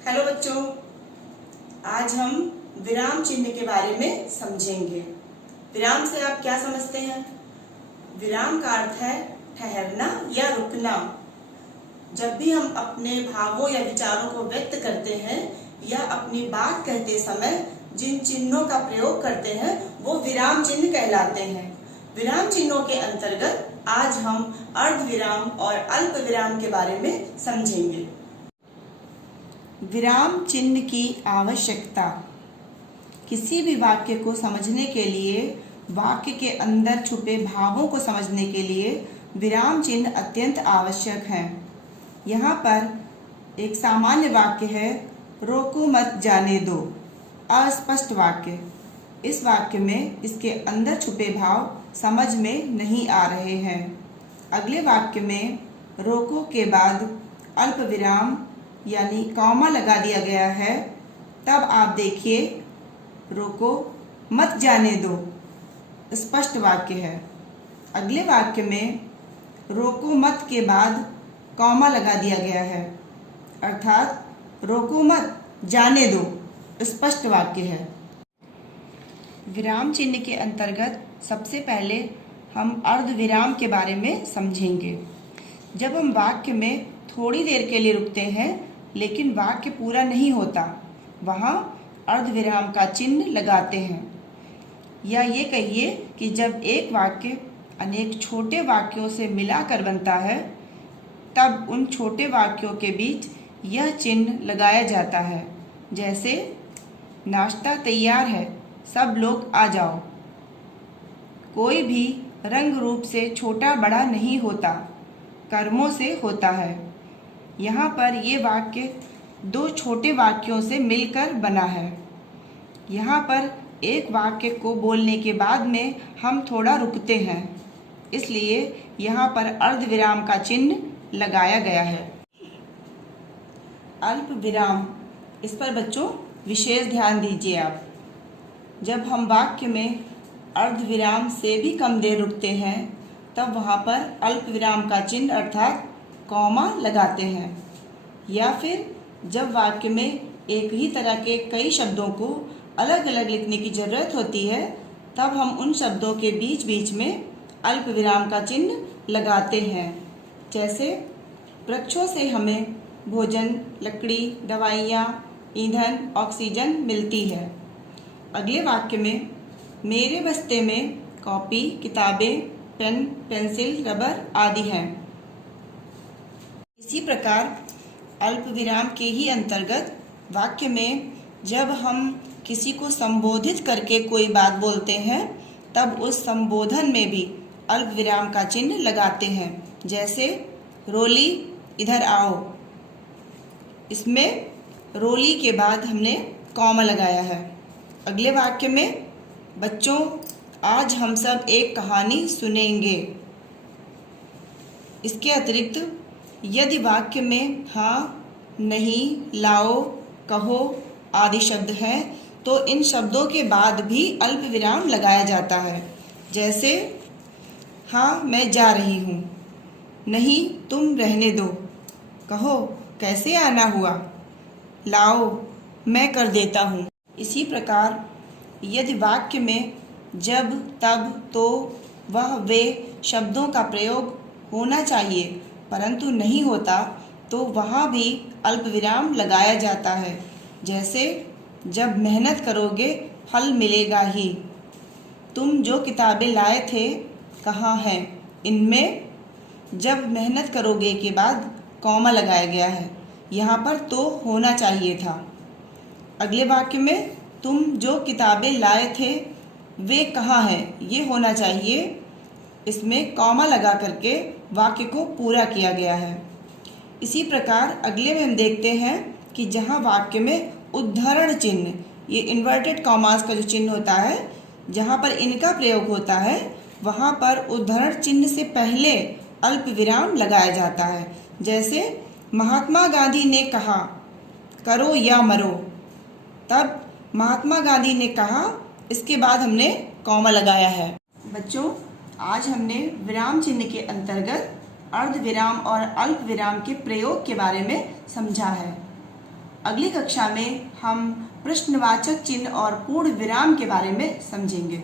Hello बच्चों, आज हम विराम चिन्ह के बारे में समझेंगे। विराम से आप क्या समझते हैं? विराम का अर्थ है ठहरना या रुकना। जब भी हम अपने भावों या विचारों को व्यक्त करते हैं या अपनी बात कहते समय जिन चिन्हों का प्रयोग करते हैं वो विराम चिन्ह कहलाते हैं। विराम चिन्हों के अंतर्गत आज हम अर्ध विराम और अल्प विराम के बारे में समझेंगे। विराम चिन्ह की आवश्यकता। किसी भी वाक्य को समझने के लिए, वाक्य के अंदर छुपे भावों को समझने के लिए विराम चिन्ह अत्यंत आवश्यक है। यहाँ पर एक सामान्य वाक्य है, रोको मत जाने दो। अस्पष्ट वाक्य। इस वाक्य में इसके अंदर छुपे भाव समझ में नहीं आ रहे हैं। अगले वाक्य में रोको के बाद अल्प विराम यानी कॉमा लगा दिया गया है। तब आप देखिए, रोको मत जाने दो स्पष्ट वाक्य है। अगले वाक्य में रोको मत के बाद कॉमा लगा दिया गया है, अर्थात रोको मत जाने दो स्पष्ट वाक्य है। विराम चिन्ह के अंतर्गत सबसे पहले हम अर्ध विराम के बारे में समझेंगे। जब हम वाक्य में थोड़ी देर के लिए रुकते हैं लेकिन वाक्य पूरा नहीं होता, वहाँ अर्ध विराम का चिन्ह लगाते हैं। या ये कहिए कि जब एक वाक्य अनेक छोटे वाक्यों से मिलाकर बनता है तब उन छोटे वाक्यों के बीच यह चिन्ह लगाया जाता है। जैसे नाश्ता तैयार है, सब लोग आ जाओ। कोई भी रंग रूप से छोटा बड़ा नहीं होता, कर्मों से होता है। यहाँ पर ये वाक्य दो छोटे वाक्यों से मिलकर बना है। यहाँ पर एक वाक्य को बोलने के बाद में हम थोड़ा रुकते हैं, इसलिए यहाँ पर अर्ध विराम का चिन्ह लगाया गया है। अल्प विराम, इस पर बच्चों विशेष ध्यान दीजिए आप। जब हम वाक्य में अर्ध विराम से भी कम देर रुकते हैं तब वहाँ पर अल्प विराम का चिन्ह अर्थात कॉमा लगाते हैं। या फिर जब वाक्य में एक ही तरह के कई शब्दों को अलग अलग लिखने की ज़रूरत होती है तब हम उन शब्दों के बीच बीच में अल्प विराम का चिन्ह लगाते हैं। जैसे वृक्षों से हमें भोजन, लकड़ी, दवाइयाँ, ईंधन, ऑक्सीजन मिलती है। अगले वाक्य में मेरे बस्ते में कॉपी, किताबें, पेन, पेंसिल, रबर आदि हैं। इसी प्रकार अल्प विराम के ही अंतर्गत वाक्य में जब हम किसी को संबोधित करके कोई बात बोलते हैं तब उस संबोधन में भी अल्प विराम का चिन्ह लगाते हैं। जैसे रोली इधर आओ, इसमें रोली के बाद हमने कॉमा लगाया है। अगले वाक्य में बच्चों आज हम सब एक कहानी सुनेंगे। इसके अतिरिक्त यदि वाक्य में हाँ, नहीं, लाओ, कहो आदि शब्द हैं तो इन शब्दों के बाद भी अल्प विराम लगाया जाता है। जैसे हाँ मैं जा रही हूँ, नहीं तुम रहने दो, कहो कैसे आना हुआ, लाओ मैं कर देता हूँ। इसी प्रकार यदि वाक्य में जब, तब, तो, वह, वे शब्दों का प्रयोग होना चाहिए परंतु नहीं होता तो वहाँ भी अल्प विराम लगाया जाता है। जैसे जब मेहनत करोगे फल मिलेगा ही, तुम जो किताबें लाए थे कहाँ हैं, इनमें जब मेहनत करोगे के बाद कॉमा लगाया गया है। यहाँ पर तो होना चाहिए था। अगले वाक्य में तुम जो किताबें लाए थे वे कहाँ हैं, ये होना चाहिए। इसमें कॉमा लगा करके वाक्य को पूरा किया गया है। इसी प्रकार अगले में हम देखते हैं कि जहाँ वाक्य में उद्धरण चिन्ह, ये इन्वर्टेड कॉमास का जो चिन्ह होता है, जहाँ पर इनका प्रयोग होता है वहाँ पर उद्धरण चिन्ह से पहले अल्प विराम लगाया जाता है। जैसे महात्मा गांधी ने कहा करो या मरो, तब महात्मा गांधी ने कहा, इसके बाद हमने कॉमा लगाया है। बच्चों आज हमने विराम चिन्ह के अंतर्गत अर्ध विराम और अल्प विराम के प्रयोग के बारे में समझा है। अगली कक्षा में हम प्रश्नवाचक चिन्ह और पूर्ण विराम के बारे में समझेंगे।